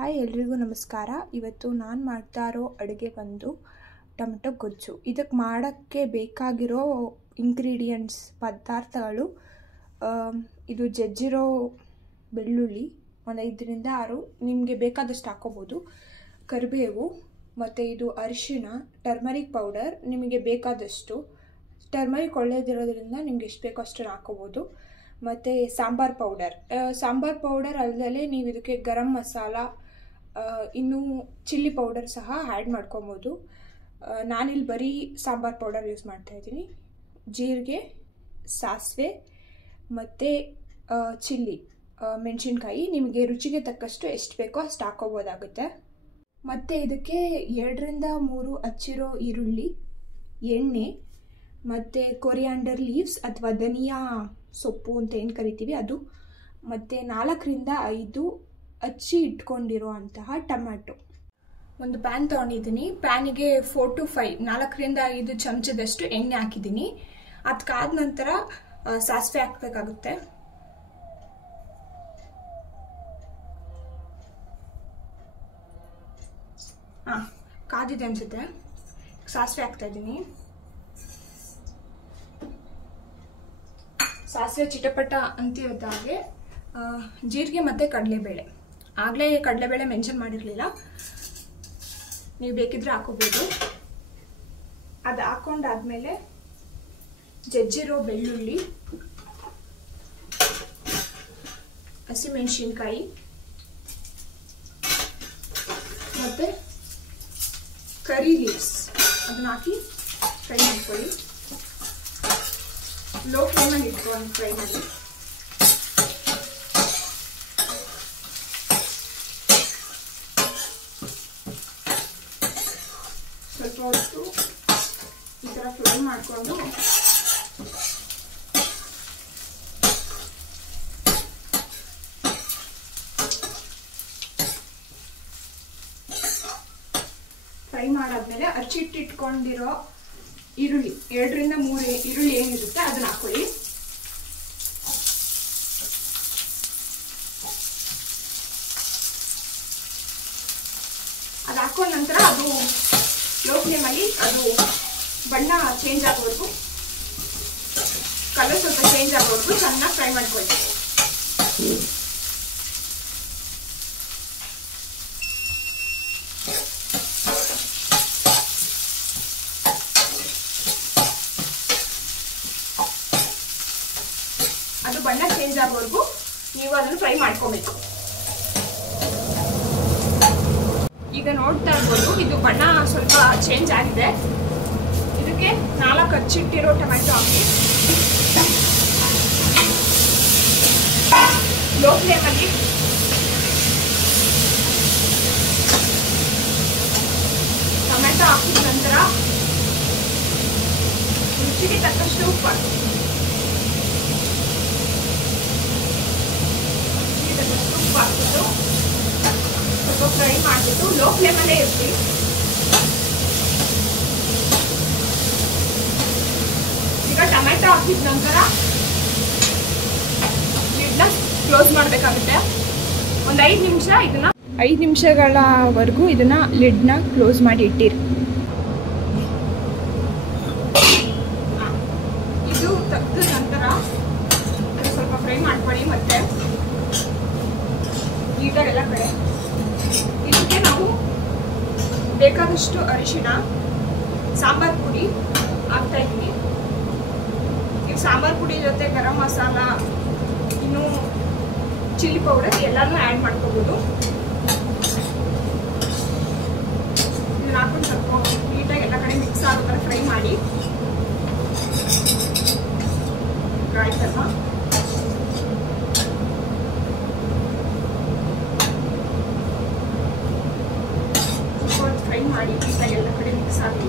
Hi ಎಲ್ರಿಗೂ ನಮಸ್ಕಾರ. ಇವತ್ತು ನಾನು ಮಾಡ್ತಾ ಇರೋ ಅಡುಗೆ ಬಂದು ಟೊಮೆಟೊ ಗೊಜ್ಜು. ಇದಕ್ಕೆ ಮಾಡೋಕ್ಕೆ ಬೇಕಾಗಿರೋ ಇಂಗ್ರೀಡಿಯೆಂಟ್ಸ್ ಪದಾರ್ಥಗಳು ಇದು ಜಜ್ಜಿರೋ ಬೆಳ್ಳುಳ್ಳಿ ಒಂದು 5ರಿಂದ 6 ನಿಮಗೆ ಬೇಕಾದಷ್ಟು ಹಾಕೋಬೋದು, ಕರಿಬೇವು ಮತ್ತು ಇದು ಅರಿಶಿಣ, ಟರ್ಮರಿಕ್ ಪೌಡರ್ ನಿಮಗೆ ಬೇಕಾದಷ್ಟು. ಟರ್ಮರಿಕ್ ಒಳ್ಳೆಯದಿರೋದ್ರಿಂದ ನಿಮ್ಗೆ ಎಷ್ಟು ಬೇಕೋ ಅಷ್ಟನ್ನು ಹಾಕೋಬೋದು. ಮತ್ತು ಸಾಂಬಾರ್ ಪೌಡರ್ ಅಲ್ಲದೆ ನೀವು ಇದಕ್ಕೆ ಗರಂ ಮಸಾಲ ಇನ್ನೂ ಚಿಲ್ಲಿ ಪೌಡರ್ ಸಹ ಆ್ಯಡ್ ಮಾಡ್ಕೊಬೋದು. ನಾನಿಲ್ಲಿ ಬರೀ ಸಾಂಬಾರ್ ಪೌಡರ್ ಯೂಸ್ ಮಾಡ್ತಾಯಿದ್ದೀನಿ. ಜೀರಿಗೆ, ಸಾಸಿವೆ ಮತ್ತು ಚಿಲ್ಲಿ ಮೆಣಸಿನ್ಕಾಯಿ ನಿಮಗೆ ರುಚಿಗೆ ತಕ್ಕಷ್ಟು ಎಷ್ಟು ಬೇಕೋ ಅಷ್ಟು ಹಾಕೋಬೋದಾಗುತ್ತೆ. ಮತ್ತು ಇದಕ್ಕೆ 2ರಿಂದ 3 ಹಚ್ಚಿರೋ ಈರುಳ್ಳಿ, ಎಣ್ಣೆ ಮತ್ತು ಕೊರಿಯಾಂಡರ್ ಲೀವ್ಸ್ ಅಥವಾ ಧನಿಯಾ ಸೊಪ್ಪು ಅಂತ ಏನು ಕರಿತೀವಿ ಅದು, ಮತ್ತು 4ರಿಂದ 5 ಹಚ್ಚಿ ಇಟ್ಕೊಂಡಿರೋ ಅಂತಹ ಟೊಮ್ಯಾಟೊ. ಒಂದು ಪ್ಯಾನ್ ತೊಗೊಂಡಿದ್ದೀನಿ. ಪ್ಯಾನಿಗೆ 4 to 5 4ರಿಂದ 5 ಚಮಚದಷ್ಟು ಎಣ್ಣೆ ಹಾಕಿದ್ದೀನಿ. ಅದಕ್ಕಾದ ನಂತರ ಸಾಸಿವೆ ಹಾಕಬೇಕಾಗುತ್ತೆ. ಕಾದಿದೆ ಅನ್ಸುತ್ತೆ. ಸಾಸಿವೆ ಹಾಕ್ತಾ ಇದ್ದೀನಿ. ಸಾಸಿವೆ ಚಿಟಪಟ ಅಂತಿದ್ದಾಗೆ ಜೀರಿಗೆ ಮತ್ತು ಕಡಲೆಬೇಳೆ. ಆಗಲೇ ಕಡಲೆಬೇಳೆ ಮೆನ್ಷನ್ ಮಾಡಿರಲಿಲ್ಲ, ನೀವು ಬೇಕಿದ್ರೆ ಹಾಕೋಬೋದು. ಅದು ಹಾಕೊಂಡಾದ್ಮೇಲೆ ಜಜ್ಜಿರೋ ಬೆಳ್ಳುಳ್ಳಿ, ಹಸಿಮೆಣಸಿನ್ಕಾಯಿ ಮತ್ತು ಕರಿ ಲೀವ್ಸ್ ಅದನ್ನ ಹಾಕಿ ಫ್ರೈ ಮಾಡ್ಕೊಳ್ಳಿ. ಲೋ ಫ್ಲೇಮಲ್ಲಿ ಇಟ್ಕೊಂಡು ಫ್ರೈ ಮಾಡಿ. ಸ್ವಲ್ಪ ಹೊತ್ತು ಈ ಥರ ಫ್ರೈ ಮಾಡಿಕೊಂಡು ಫ್ರೈ ಮಾಡಾದ್ಮೇಲೆ ಹಚ್ಚಿಟ್ಟಿಟ್ಕೊಂಡಿರೋ ಈರುಳ್ಳಿ 2ರಿಂದ 3 ಈರುಳ್ಳಿ ಏನಿರುತ್ತೆ ಅದನ್ನ ಹಾಕೊಳ್ಳಿ. ಅದು ಹಾಕೊಂಡ ನಂತರ ಅದು ಲೋ ಫ್ಲೇಮಲ್ಲಿ ಅದು ಬಣ್ಣ ಚೇಂಜ್ ಆಗೋವರೆಗೂ, ಕಲರ್ ಸ್ವಲ್ಪ ಚೇಂಜ್ ಆಗೋವರೆಗೂ ಚೆನ್ನಾಗಿ ಫ್ರೈ ಮಾಡ್ಕೊಳ್ಳಿ. ಅದು ಬಣ್ಣ ಚೇಂಜ್ ಆಗೋವರೆಗೂ ನೀವು ಅದನ್ನು ಫ್ರೈ ಮಾಡ್ಕೋಬೇಕು. ಈಗ ನೋಡ್ತಾ ಇರ್ಬೋದು, ಇದು ಬಣ್ಣ ಸ್ವಲ್ಪ ಚೇಂಜ್ ಆಗಿದೆ. ಇದಕ್ಕೆ 4 ಹಚ್ಚಿಟ್ಟಿರೋ ಟೊಮ್ಯಾಟೊ ಹಾಕಿ ಲೋ ಫ್ಲೇಮಲ್ಲಿ ಟೊಮ್ಯಾಟೊ ಹಾಕಿದ ನಂತರ ರುಚಿಗೆ ತಕ್ಕಷ್ಟು ಉಪ್ಪು ಹಾಕಿ. ಹಾಕ್ಬಿಟ್ಟು ಸ್ವಲ್ಪ ಫ್ರೈ ಮಾಡಿಬಿಟ್ಟು ಲೋ ಫ್ಲೇಮಲ್ಲೇ ಇರ್ತೀವಿ. ಈಗ ಟೊಮ್ಯಾಟೊ ಹಾಕಿದ ನಂತರ ಲಿಡ್ನ ಕ್ಲೋಸ್ ಮಾಡಬೇಕಾಗುತ್ತೆ. ಒಂದು 5 ನಿಮಿಷ ಇದನ್ನ 5 ನಿಮಿಷಗಳವರೆಗೂ ಇದನ್ನ ಲಿಡ್ನ ಕ್ಲೋಸ್ ಮಾಡಿ ಇಟ್ಟಿರಿ. ಇದು ತೆಗೆದ ನಂತರ ಸ್ವಲ್ಪ ಫ್ರೈ ಮಾಡ್ಕೊಳ್ಳಿ. ಮತ್ತೆ ನೀಟಾಗೆಲ್ಲ ಕಡೆ ಇದಕ್ಕೆ ನಾವು ಬೇಕಾದಷ್ಟು ಅರಿಶಿಣ, ಸಾಂಬಾರ್ ಪುಡಿ ಹಾಕ್ತಾ ಇದ್ದೀನಿ. ನೀವು ಸಾಂಬಾರ್ ಪುಡಿ ಜೊತೆ ಗರಂ ಮಸಾಲ ಇನ್ನು ಚಿಲ್ಲಿ ಪೌಡರ್ ಎಲ್ಲನೂ ಆ್ಯಡ್ ಮಾಡ್ಕೋಬೋದು. ಇದನ್ನ ಹಾಕೊಂಡು ಸ್ವಲ್ಪ ನೀಟಾಗಿ ಎಲ್ಲ ಕಡೆ ಮಿಕ್ಸ್ ಆಗೋ ಥರ ಫ್ರೈ ಮಾಡಿ. ಆಯ್ತಲ್ಲ, ಫ್ರೈ ಮಾಡಿ ನೀಟಾಗಿ ಎಲ್ಲ ಕಡೆ ಮಿಕ್ಸ್ ಆಗಿ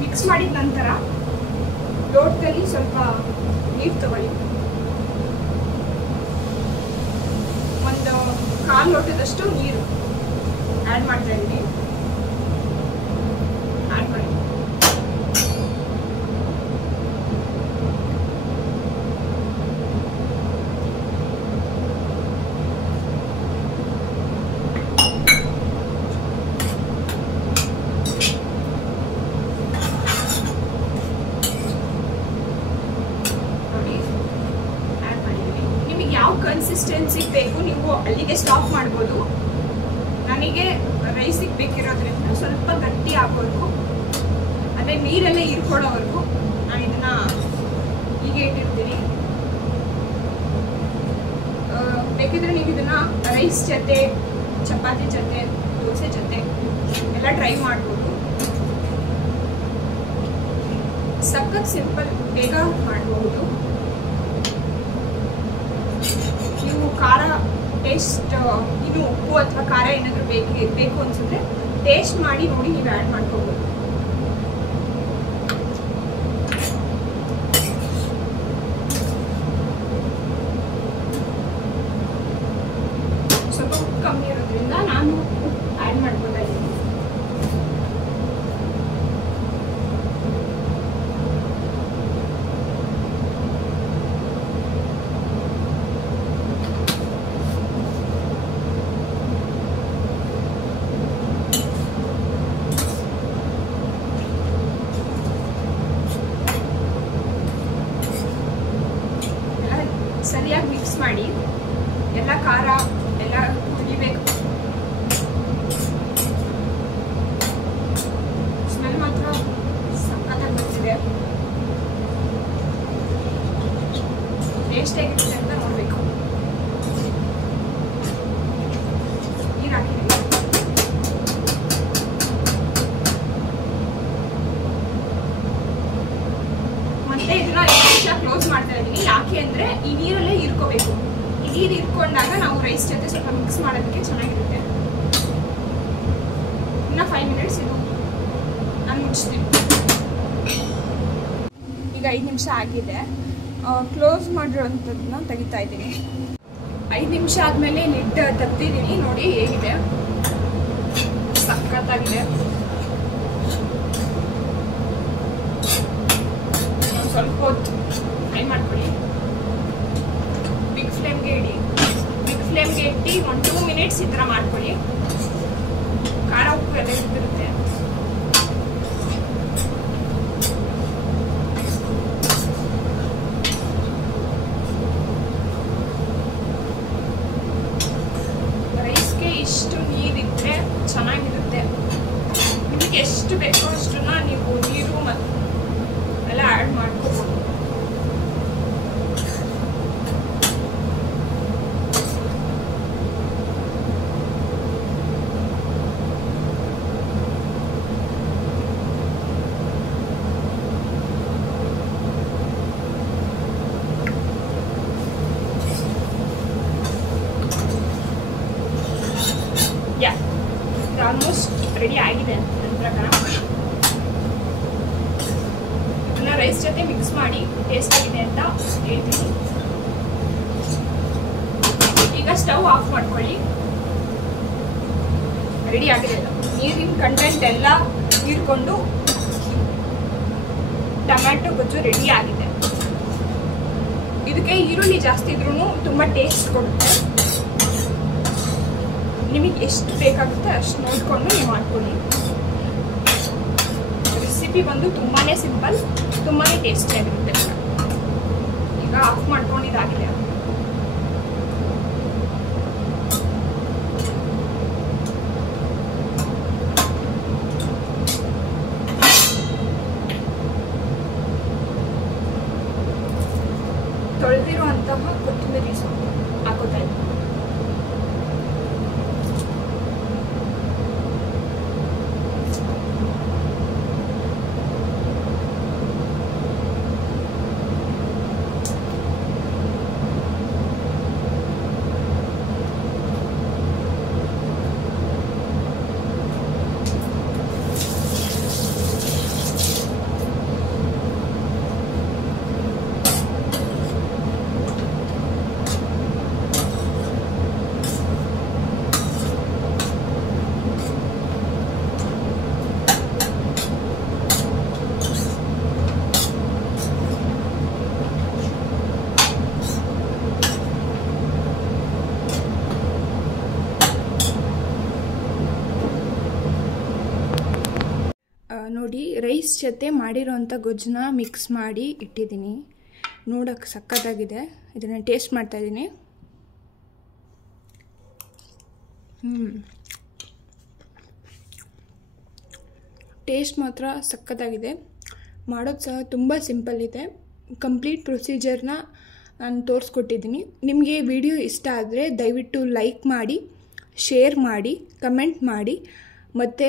ಮಿಕ್ಸ್ ಮಾಡಿದ ನಂತರ ಲೋಟದಲ್ಲಿ ಸ್ವಲ್ಪ ನೀರು ತಗೊಳ್ಳಿ. ಒಂದು 1/4 ಲೋಟದಷ್ಟು ನೀರು ಆ್ಯಡ್ ಮಾಡ್ತಾ ಇದ್ದೀನಿ. ಆ್ಯಡ್ ಮಾಡಿ ಯಾವ ಕನ್ಸಿಸ್ಟೆನ್ಸಿಗೆ ಬೇಕು ನೀವು ಅಲ್ಲಿಗೆ ಸ್ಟಾಪ್ ಮಾಡ್ಬೋದು. ನನಗೆ ರೈಸಿಗೆ ಬೇಕಿರೋದ್ರಿಂದ ಸ್ವಲ್ಪ ಗಟ್ಟಿ ಆಗೋವರೆಗೂ ಅಂದರೆ ನೀರೆಲ್ಲ ಹೀರ್ಕೊಳ್ಳೋವರೆಗೂ ನಾನು ಇದನ್ನು ಹೀಗೆ ಇಟ್ಟಿರ್ತೀನಿ. ಬೇಕಿದ್ರೆ ನೀವು ಇದನ್ನು ರೈಸ್ ಜೊತೆ, ಚಪಾತಿ ಜೊತೆ, ದೋಸೆ ಜೊತೆ ಎಲ್ಲ ಟ್ರೈ ಮಾಡ್ಬೋದು. ಸಖತ್ ಸಿಂಪಲ್, ಬೇಗ ಮಾಡಬಹುದು. ನೀವು ಖಾರ ಟೇಸ್ಟ್, ಇನ್ನು ಉಪ್ಪು ಅಥವಾ ಖಾರ ಏನಾದರೂ ಬೇಕು ಅನ್ಸಿದ್ರೆ ಟೇಸ್ಟ್ ಮಾಡಿ ನೋಡಿ ನೀವು ಆ್ಯಡ್ ಮಾಡ್ಕೋಬೋದು. ಸ್ವಲ್ಪ ಉಪ್ಪು ಕಮ್ಮಿ ಇರೋದ್ರಿಂದ ನಾನು ಆ್ಯಡ್ ಮಾಡ್ಕೊತಾ ಇದ್ದೀನಿ. ಸರಿಯಾಗಿ ಮಿಕ್ಸ್ ಮಾಡಿ, ಎಲ್ಲ ಖಾರ ಎಲ್ಲ ಕುದಿಬೇಕು. ಸ್ಮೆಲ್ ಮಾತ್ರ ಸಖತ್ತಾಗಿ ಬರ್ತಿದೆ. ಟೇಸ್ಟ್ ಹೇಗಿರುತ್ತೆ ಅಂತ ನೋಡಬೇಕು. ನೀರು ಹಾಕಿದ್ದೀವಿ. ಮತ್ತೆ ಇದನ್ನ ಕ್ಲೋಸ್ ಮಾಡ್ತಾ ಇದ್ದೀನಿ. ಯಾಕೆ ಅಂದರೆ ಈ ನೀರಲ್ಲೇ ಇರ್ಕೋಬೇಕು. ಈ ನೀರು ಇರ್ಕೊಂಡಾಗ ನಾವು ರೈಸ್ ಜೊತೆ ಸ್ವಲ್ಪ ಮಿಕ್ಸ್ ಮಾಡೋದಕ್ಕೆ ಚೆನ್ನಾಗಿರುತ್ತೆ. ಇನ್ನು 5 ಮಿನಿಟ್ಸ್ ಇದು ನಾನು ಮುಚ್ತೀನಿ. ಈಗ 5 ನಿಮಿಷ ಆಗಿದೆ. ಕ್ಲೋಸ್ ಮಾಡಿರೋಂಥದ್ದನ್ನ ತೆಗಿತಾ ಇದ್ದೀನಿ. 5 ನಿಮಿಷ ಆದಮೇಲೆ ಲಿಡ್ ತೆಗ್ದಿದ್ದೀನಿ. ನೋಡಿ ಹೇಗಿದೆ, ಸಖತ್ತಾಗಿದೆ. ಸ್ವಲ್ಪ ಹೊತ್ತು ಫ್ರೈ ಮಾಡ್ಕೊಳ್ಳಿ. ಬಿಗ್ ಫ್ಲೇಮ್ಗೆ ಇಟ್ಟು 1-2 ಮಿನಿಟ್ಸ್ ಈ ಥರ ಮಾಡ್ಕೊಳ್ಳಿ. ಖಾರ ಉಪ್ಪು ಎಲ್ಲ ಇರುತ್ತೆ. ರೈಸ್ಗೆ ಇಷ್ಟು ನೀರಿದ್ರೆ ಚೆನ್ನಾಗಿರುತ್ತೆ. ನಿಮಗೆ ಎಷ್ಟು ಬೇಕೋ ಅಷ್ಟನ್ನ ನೀವು ನೀರು ಮತ್ತು ಎಲ್ಲ ಆ್ಯಡ್ ಮಾಡ್ಕೋಬೋದು. ಆಲ್ಮೋಸ್ಟ್ ರೆಡಿ ಆಗಿದೆ ನನ್ನ ಪ್ರಕಾರ. ಇದನ್ನ ರೈಸ್ ಜೊತೆ ಮಿಕ್ಸ್ ಮಾಡಿ ಟೇಸ್ಟ್ ಆಗಿದೆ ಅಂತ ಹೇಳ್ತೀನಿ. ಈಗ ಸ್ಟವ್ ಆಫ್ ಮಾಡ್ಕೊಳ್ಳಿ. ರೆಡಿ ಆಗಿದೆ. ನೀರಿನ ಕಂಟೆಂಟ್ ಎಲ್ಲ ಹೀರ್ಕೊಂಡು ಟೊಮ್ಯಾಟೊ ಗೊಜ್ಜು ರೆಡಿ ಆಗಿದೆ. ಇದಕ್ಕೆ ಈರುಳ್ಳಿ ಜಾಸ್ತಿ ಇದ್ರೂ ತುಂಬ ಟೇಸ್ಟ್ ಕೊಡುತ್ತೆ. ನಿಮಗೆ ಎಷ್ಟು ಬೇಕಾಗುತ್ತೆ ಅಷ್ಟು ನೋಡಿಕೊಂಡು ನೀವು ಮಾಡ್ಕೊಳ್ಳಿ. ರೆಸಿಪಿ ಬಂದು ತುಂಬಾ ಸಿಂಪಲ್, ತುಂಬಾ ಟೇಸ್ಟಿಯಾಗಿರುತ್ತೆ. ಈಗ ಆಫ್ ಮಾಡ್ಕೊಂಡಿದ್ದಾಗಿದೆ. ತೊಳೆದಿರುವಂತಹ ಕೊತ್ತಂಬರಿ ಸೊಪ್ಪು ಹಾಕೋತಾ ಇದ್ದೀನಿ. ನೋಡಿ ರೈಸ್ ಜೊತೆ ಮಾಡಿರೋಂಥ ಗೊಜ್ಜನ್ನ ಮಿಕ್ಸ್ ಮಾಡಿ ಇಟ್ಟಿದ್ದೀನಿ. ನೋಡೋಕ್ಕೆ ಸಕ್ಕತ್ತಾಗಿದೆ. ಇದನ್ನು ಟೇಸ್ಟ್ ಮಾಡ್ತಾಯಿದ್ದೀನಿ. ಟೇಸ್ಟ್ ಮಾತ್ರ ಸಖತ್ತಾಗಿದೆ. ಮಾಡೋದು ಸಹ ತುಂಬ ಸಿಂಪಲ್ ಇದೆ. ಕಂಪ್ಲೀಟ್ ಪ್ರೊಸೀಜರ್ನ ನಾನು ತೋರಿಸ್ಕೊಟ್ಟಿದ್ದೀನಿ. ನಿಮಗೆ ವಿಡಿಯೋ ಇಷ್ಟ ಆದರೆ ದಯವಿಟ್ಟು ಲೈಕ್ ಮಾಡಿ, ಶೇರ್ ಮಾಡಿ, ಕಮೆಂಟ್ ಮಾಡಿ ಮತ್ತು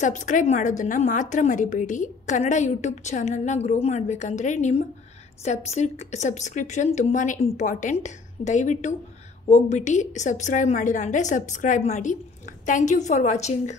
ಸಬ್ಸ್ಕ್ರೈಬ್ ಮಾಡೋದನ್ನು ಮಾತ್ರ ಮರಿಬೇಡಿ. ಕನ್ನಡ ಯೂಟ್ಯೂಬ್ ಚಾನಲ್ನ ಗ್ರೋ ಮಾಡಬೇಕಂದ್ರೆ ನಿಮ್ಮ ಸಬ್ಸ್ಕ್ರಿಪ್ಷನ್ ತುಂಬಾ ಇಂಪಾರ್ಟೆಂಟ್. ದಯವಿಟ್ಟು ಹೋಗ್ಬಿಟ್ಟು ಸಬ್ಸ್ಕ್ರೈಬ್ ಮಾಡಿಲ್ಲ ಅಂದರೆ ಸಬ್ಸ್ಕ್ರೈಬ್ ಮಾಡಿ. Thank you for watching.